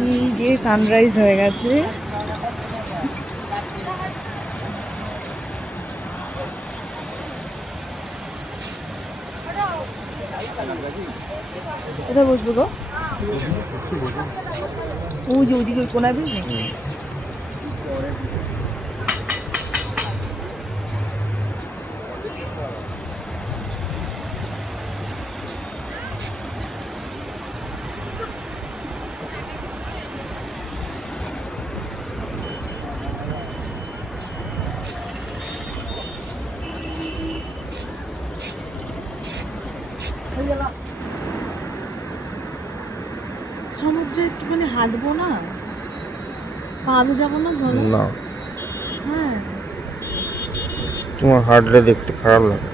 এই যে সানরাইজ হয়ে গেছে। কোথায় বসবো গো? ওই যে ওইদিকে ওই কোনায় বুঝলি সমুদ্রে একটুখানি হাঁটবো না? পাবে যাব না জলে? না। হ্যাঁ। তোমার হাঁটলে দেখতে খারাপ লাগে।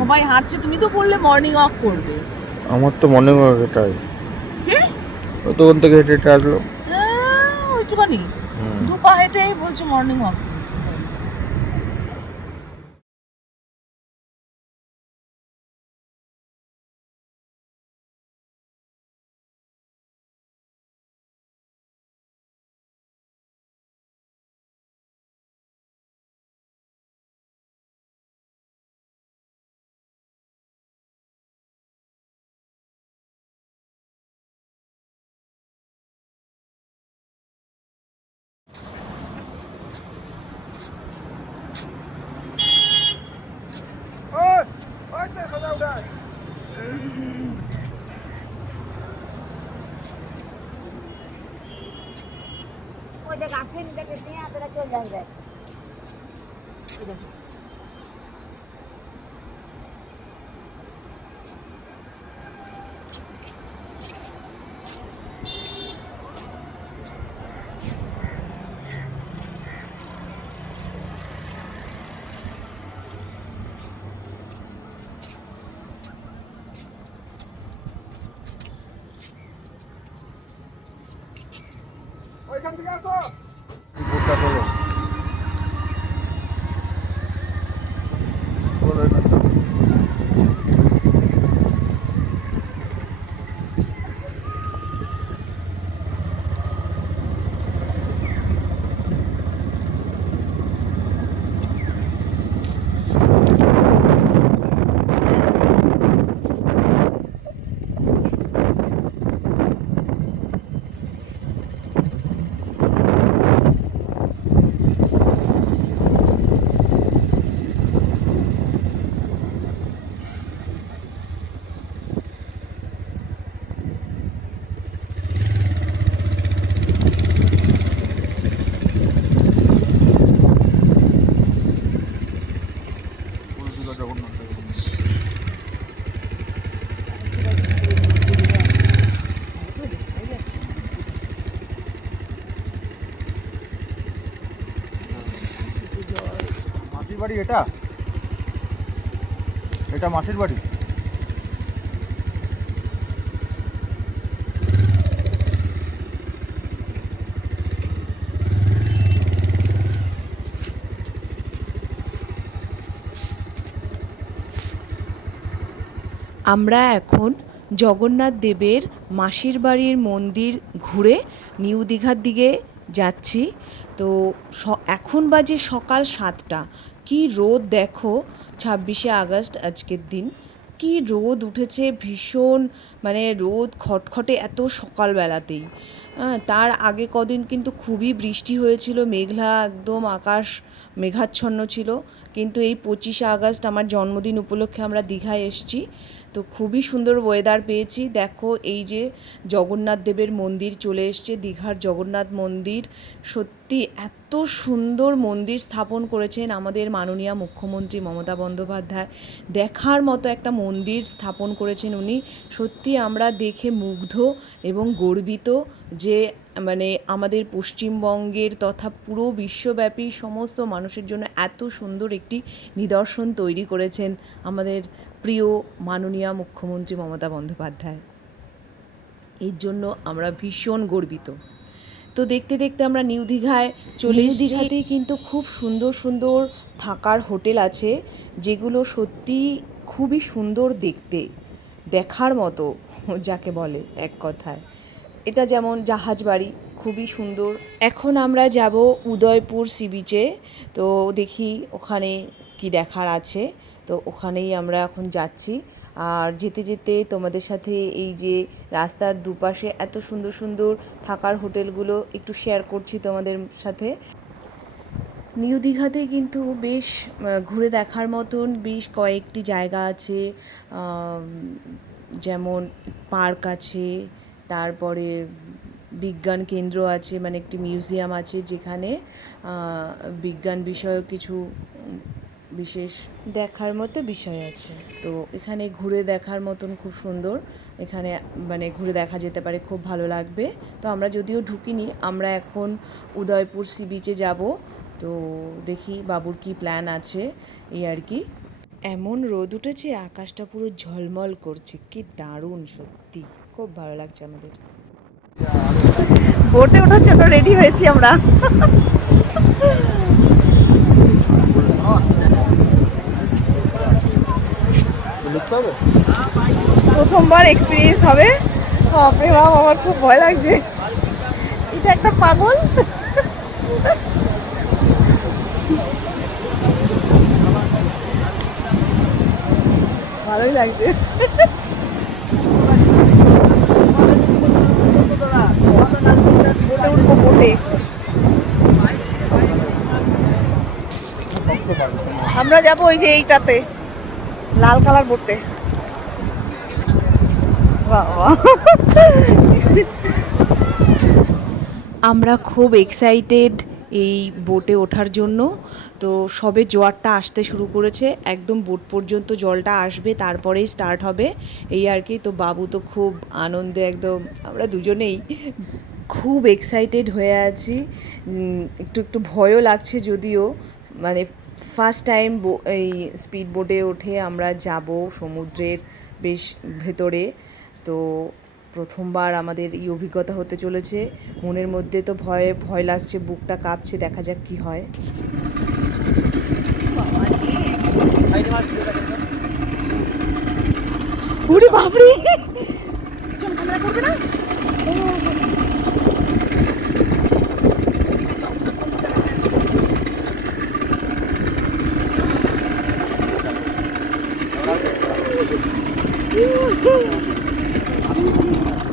সবাই হাঁটছে তুমি তো বললে মর্নিং ওয়াক করবে। আমার তো মনে হয় এটাই। কে? ও তো ওখান থেকে হেঁটে হেঁটে আসলো। হ্যাঁ, ওইটুখানি। দু পা হেঁটেই বলছো মর্নিং ওয়াক ওই দেখ আসেন দেখে দিয়ে আপনারা চলে থেকে মাটির বাড়ি এটা? এটা মাটির বাড়ি। আমরা এখন জগন্নাথ দেবের মাসির বাড়ির মন্দির ঘুরে নিউ দীঘার দিকে যাচ্ছি। তো এখন বাজে সকাল সাতটা। কি রোদ দেখো? ছাব্বিশে আগস্ট, আজকের দিন। কি রোদ উঠেছে, ভীষণ মানে রোদ খটখটে এত সকালবেলাতেই। তার আগে কদিন কিন্তু খুবই বৃষ্টি হয়েছিল, মেঘলা একদম আকাশ মেঘাচ্ছন্ন ছিল। কিন্তু এই পঁচিশে আগস্ট আমার জন্মদিন উপলক্ষে আমরা দীঘায় এসেছি। তো খুবই সুন্দর ওয়েদার পেয়েছি। দেখো, এই যে জগন্নাথ দেবের মন্দির চলে এসছে, দীঘার জগন্নাথ মন্দির। সত্যি এত সুন্দর মন্দির স্থাপন করেছেন আমাদের মাননীয় মুখ্যমন্ত্রী মমতা বন্দ্যোপাধ্যায়। দেখার মতো একটা মন্দির স্থাপন করেছেন উনি। সত্যি আমরা দেখে মুগ্ধ এবং গর্বিত যে মানে আমাদের পশ্চিমবঙ্গের তথা পুরো বিশ্বব্যাপী সমস্ত মানুষের জন্য এত সুন্দর একটি নিদর্শন তৈরি করেছেন আমাদের প্রিয় মাননীয় মুখ্যমন্ত্রী মমতা বন্দ্যোপাধ্যায় এর জন্য আমরা ভীষণ গর্বিত। তো দেখতে দেখতে আমরা নিউ দীঘায় চলে নিউ দীঘাতেই কিন্তু খুব সুন্দর সুন্দর থাকার হোটেল আছে যেগুলো সত্যি খুবই সুন্দর দেখতে দেখার মতো যাকে বলে এক কথায়। এটা যেমন জাহাজ বাড়ি খুবই সুন্দর। এখন আমরা যাব উদয়পুর সি বিচে তো দেখি ওখানে কি দেখার আছে। তো ওখানেই আমরা এখন যাচ্ছি। আর যেতে যেতে তোমাদের সাথে এই যে রাস্তার দুপাশে এত সুন্দর সুন্দর থাকার হোটেলগুলো একটু শেয়ার করছি তোমাদের সাথে। নিউ দীঘাতে কিন্তু বেশ ঘুরে দেখার মতন বেশ কয়েকটি জায়গা আছে। যেমন পার্ক আছে, তারপরে বিজ্ঞান কেন্দ্র আছে মানে একটি মিউজিয়াম আছে যেখানে বিজ্ঞান বিষয়ক কিছু বিশেষ দেখার মতো বিষয় আছে। তো এখানে ঘুরে দেখার মতন খুব সুন্দর। এখানে মানে ঘুরে দেখা যেতে পারে খুব ভালো লাগবে। তো আমরা যদিও ঢুকিনি আমরা এখন উদয়পুর সি বিচে যাব। তো দেখি বাবুর কি প্ল্যান আছে এই আর কি। এমন রোদ উঠেছে আকাশটা পুরো ঝলমল করছে। কি দারুণ সত্যি। খুব ভালো লাগছে আমাদের। বোটে ওঠার জন্য রেডি হয়েছি আমরা। লিখতে হবে? প্রথমবার এক্সপিরিয়েন্স হবে। বাপরে বাপ, আমার খুব ভয় লাগছে। এটা একটা পাগল? ভালোই লাগছে। আমরা যাব ওই যে এইটাতে। লাল কালার বোটে। আমরা খুব এক্সাইটেড এই বোটে ওঠার জন্য। তো সবে জোয়ারটা আসতে শুরু করেছে, একদম বোট পর্যন্ত জলটা আসবে, তারপরেই স্টার্ট হবে। এই আর কি, তো বাবু তো খুব আনন্দে একদম, আমরা দুজনেই খুব এক্সাইটেড হয়ে আছি। একটু একটু ভয়ও লাগছে যদিও মানে ফার্স্ট টাইম এই স্পিড বোটে উঠে আমরা যাব সমুদ্রের বেশ ভেতরে। তো প্রথমবার আমাদের এই অভিজ্ঞতা হতে চলেছে। মনের মধ্যে তো ভয়ে ভয় লাগছে বুকটা কাঁপছে দেখা যাক কি হয়। বাপরে! ক্যামেরা করবে না দেখো সাবধানে হবে না অত বেশি যেতে করতে হবে না বাপরে বাপ ওই যে ঢেউ আসছে ঢেউ আসছে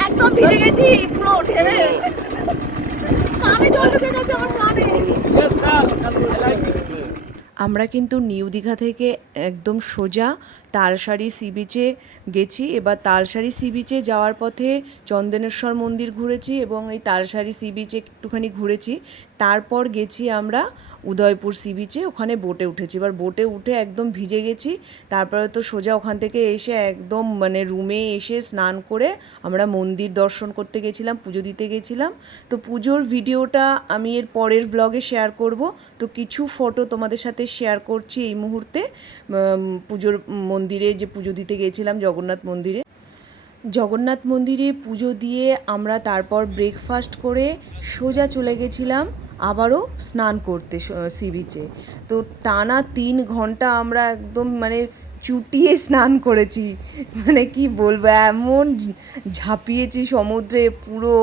একদম ভিজে গেছি পুরো ঢেউয়ে কানে জল ঢুকে গেছে আমার কানে আমরা কিন্তু নিউ দীঘা থেকে একদম সোজা তালসারি সি বিচে গেছি। এবার তালসারি সি বিচে যাওয়ার পথে চন্দনেশ্বর মন্দির ঘুরেছি এবং এই তালসারি সি বিচে একটুখানি ঘুরেছি। তারপর গেছি আমরা উদয়পুর সি বিচে ওখানে বোটে উঠেছি। এবার বোটে উঠে একদম ভিজে গেছি। তারপরে তো সোজা ওখান থেকে এসে একদম মানে রুমে এসে স্নান করে আমরা মন্দির দর্শন করতে গেছিলাম, পুজো দিতে গেছিলাম। তো পুজোর ভিডিওটা আমি এর পরের ব্লগে শেয়ার করব। তো কিছু ফটো তোমাদের সাথে শেয়ার করছি এই মুহূর্তে। পুজোর মন্দিরে যে পুজো দিতে গেছিলাম জগন্নাথ মন্দিরে। জগন্নাথ মন্দিরে পুজো দিয়ে আমরা তারপর ব্রেকফাস্ট করে সোজা চলে গেছিলাম আবারও স্নান করতে সি বিচে তো টানা তিন ঘণ্টা আমরা একদম মানে চুটিয়ে স্নান করেছি। মানে কি বলব, এমন ঝাঁপিয়েছি সমুদ্রে পুরো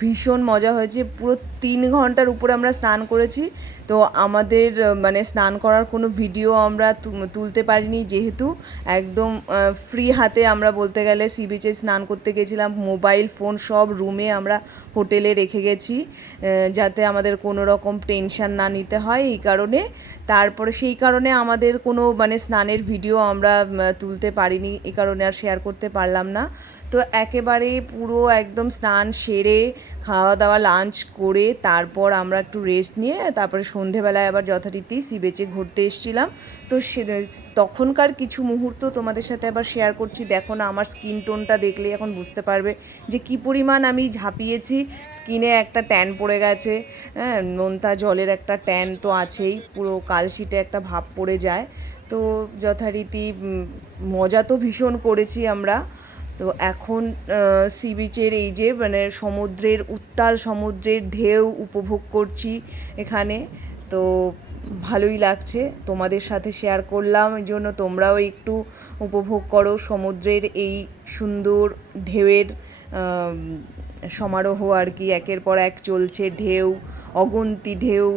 ভীষণ মজা হয়েছে। পুরো তিন ঘণ্টার উপরে আমরা স্নান করেছি। তো আমাদের মানে স্নান করার কোনো ভিডিও আমরা তুলতে পারিনি যেহেতু। একদম ফ্রি হাতে আমরা বলতে গেলে সি বিচে স্নান করতে গেছিলাম। মোবাইল ফোন সব রুমে আমরা হোটেলে রেখে গেছি। যাতে আমাদের কোনো রকম টেনশন না নিতে হয়। এই কারণে তারপরে সেই কারণে আমাদের কোনো মানে স্নানের ভিডিও আমরা তুলতে পারিনি, এ কারণে আর শেয়ার করতে পারলাম না। তো একেবারে পুরো একদম স্নান সেরে খাওয়া দাওয়া লাঞ্চ করে তারপর আমরা একটু রেস্ট নিয়ে তারপরে সন্ধেবেলায় আবার যথারীতি সি বেচে ঘুরতে এসেছিলাম। তো সে, তখনকার কিছু মুহূর্ত তোমাদের সাথে আবার শেয়ার করছি। দেখো না, আমার স্কিন টোনটা দেখলেই এখন বুঝতে পারবে যে কি পরিমাণ আমি ঝাঁপিয়েছি। স্কিনে একটা ট্যান পড়ে গেছে হ্যাঁ নোনতা জলের একটা ট্যান তো আছেই, পুরো কালশিটে একটা ভাব পড়ে যায়। তো যথারীতি মজা তো ভীষণ করেছি আমরা। তো এখন সি বিচের এই যে মানে সমুদ্রের উত্তাল সমুদ্রের ঢেউ উপভোগ করছি এখানে। তো ভালোই লাগছে। তোমাদের সাথে শেয়ার করলাম, এই জন্য তোমরাও একটু উপভোগ করো সমুদ্রের এই সুন্দর ঢেউয়ের সমারোহ আর কি। একের পর এক চলছে ঢেউ, অগন্তি ঢেউ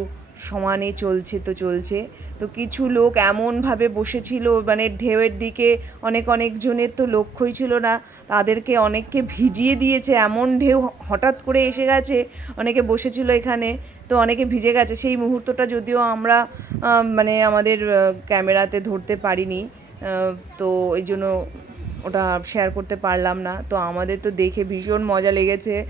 সমানে চলছে তো চলছে। তো কিছু লোক এমনভাবে বসেছিল মানে ঢেউয়ের দিকে অনেক অনেক জনের তো লক্ষ্যই ছিল না। তাদেরকে অনেককে ভিজিয়ে দিয়েছে, এমন ঢেউ হঠাৎ করে এসে গেছে, অনেকে বসেছিল এখানে, তো অনেকে ভিজে গেছে। সেই মুহূর্তটা যদিও আমরা মানে আমাদের ক্যামেরাতে ধরতে পারিনি তো এই জন্য ওটা শেয়ার করতে পারলাম না। তো আমাদের তো দেখে ভীষণ মজা লেগেছে।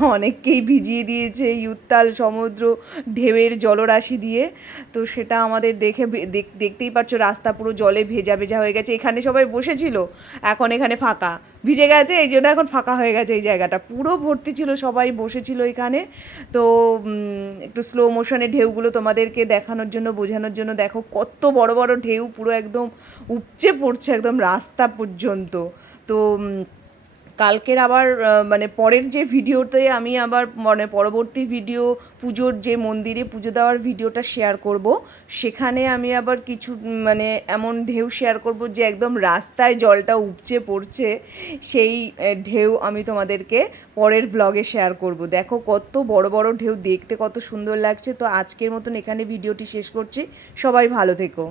অনেককেই ভিজিয়ে দিয়েছে ইউত্তাল উত্তাল সমুদ্র, ঢেউয়ের জলরাশি দিয়ে। তো সেটা আমাদের দেখ- দেখতেই পারছ রাস্তা পুরো জলে ভেজা ভেজা হয়ে গেছে। এখানে সবাই বসেছিল, এখন এখানে ফাঁকা। ভিজে গেছে, এই জন্য এখন ফাঁকা হয়ে গেছে এই জায়গাটা। পুরো ভর্তি ছিল, সবাই বসেছিল এখানে। তো একটু স্লো মোশনে ঢেউগুলো তোমাদেরকে দেখানোর জন্য, বোঝানোর জন্য, দেখো কত বড় বড় ঢেউ, পুরো একদম উপচে পড়ছে, একদম রাস্তা পর্যন্ত। তো কালকের আবার মানে পরের যে ভিডিওতে আমি আবার মানে পরবর্তী ভিডিও, পুজোর যে মন্দিরে পুজো দেওয়ার ভিডিওটা শেয়ার করব। সেখানে আমি আবার কিছু মানে এমন ঢেউ শেয়ার করব যে একদম রাস্তায় জলটা উপচে পড়ছে, সেই ঢেউ আমি তোমাদেরকে পরের ব্লগে শেয়ার করব। দেখো কত বড় বড় ঢেউ, দেখতে কত সুন্দর লাগছে। তো আজকের মতন এখানে ভিডিওটি শেষ করছি। সবাই ভালো থেকো।